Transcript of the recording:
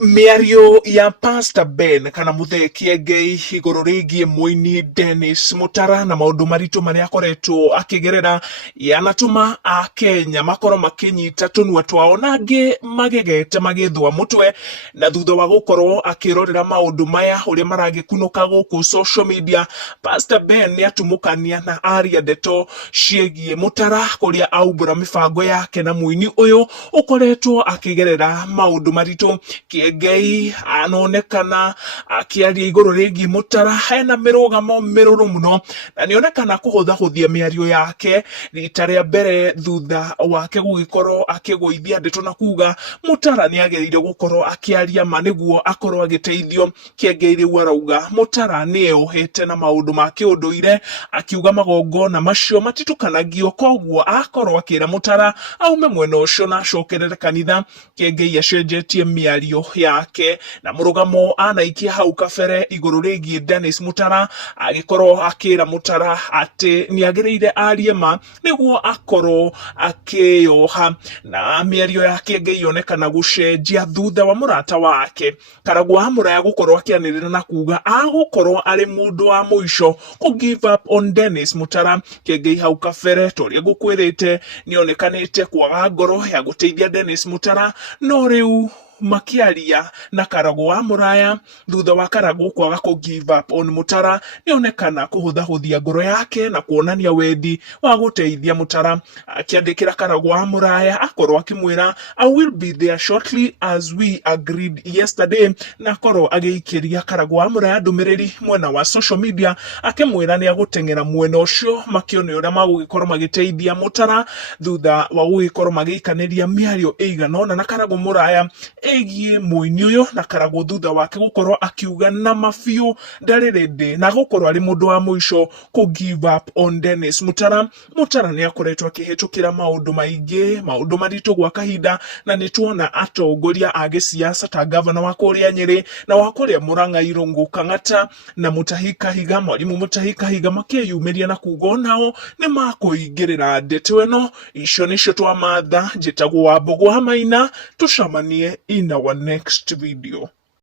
Miario ya Pastor Ben kana muthe Kiengei iguru rigie muini Dennis Mutara na maundu maritu maria akoretwo akigerera yanatuma a Kenya makoro makinyita tunua twao nangi magegete magithwa mutwe na thutha wa gukorwo akirorera maundu maya uria maragikunuka guku social media. Pastor Ben ni atumukania na aria ndeto ciegie Mutara kuria aumbura mibango yake na muini uyu ukoretwo akigerera maundu maritu. Kiengei anonekana akiaria iguru rigi Mutara hena mirugamo miruru muno na nionekana kuhuthahuthia miario yake rita ria mbere thutha wake gugikorwo akigwithia ndeto na kuga Mutara ni agereire gukorwo akiaria ma niguo akorwo agiteithio. Kiengei riu arauga Mutara ni euhite na maundu ma kiunduire akiuga magongona macio matitukanagio koguo akorwo akira Mutara aume mwena ucio na acokerere kanitha. Kiengei acenjetie miario yake na murugamo anaikia hau kabere iguru rigie Dennis Mutara agikorwo akira Mutara ati ni agereire arie ma niguo akorwo akioha. Na miario yake Kiengei yonekana gucenjia thutha wa murata wake Karagwa Muraya gukorwo akianirira na kuga agukorwo ari mundu wa muico ku give up on Dennis Mutara. Kiengei hau kabere toria gukwirite nionekanite kwaga ngoro ya guteithia Dennis Mutara no riu makiaria na Karagwa Muraya thutha wa Karagwa kwaga ku give up on Mutara nionekana kuhuthahuthia ngoro yake na kuonania wendi wa guteithia Mutara. Akiandikira Karagwa Muraya akorwo akimwira I will be there shortly as we agreed yesterday na akorwo agiikiria Karagwa Muraya ndumiriri mwena wa social media akimwira ni agutengera mwena ucio makione uria magugikorwo magiteithia Mutara thutha wa gugikorwo magiikaniria miario eiganona na Karagwa Muraya egie muini uyu na Karagwa thutha wake gukorwo akiuga na mafiu ndari ready na gukorwo ari mundu wa muico ku give up on Dennis Mutara. Mutara ni akoretwo akihitukira maundu maingi maundu maritu gwa kahinda na nituona atongoria a gisiasa ta governor wa kuria Nyeri na wa kuria Murang'a Irungu Kang'ata na Mutahi Kahiga mwalimu Mutahi Kahiga makiyumiria na kuga nao ni makuingirira ndeto ino. Icio nicio twamatha njitagwo Wambugwa Maina tucamanie in our next video.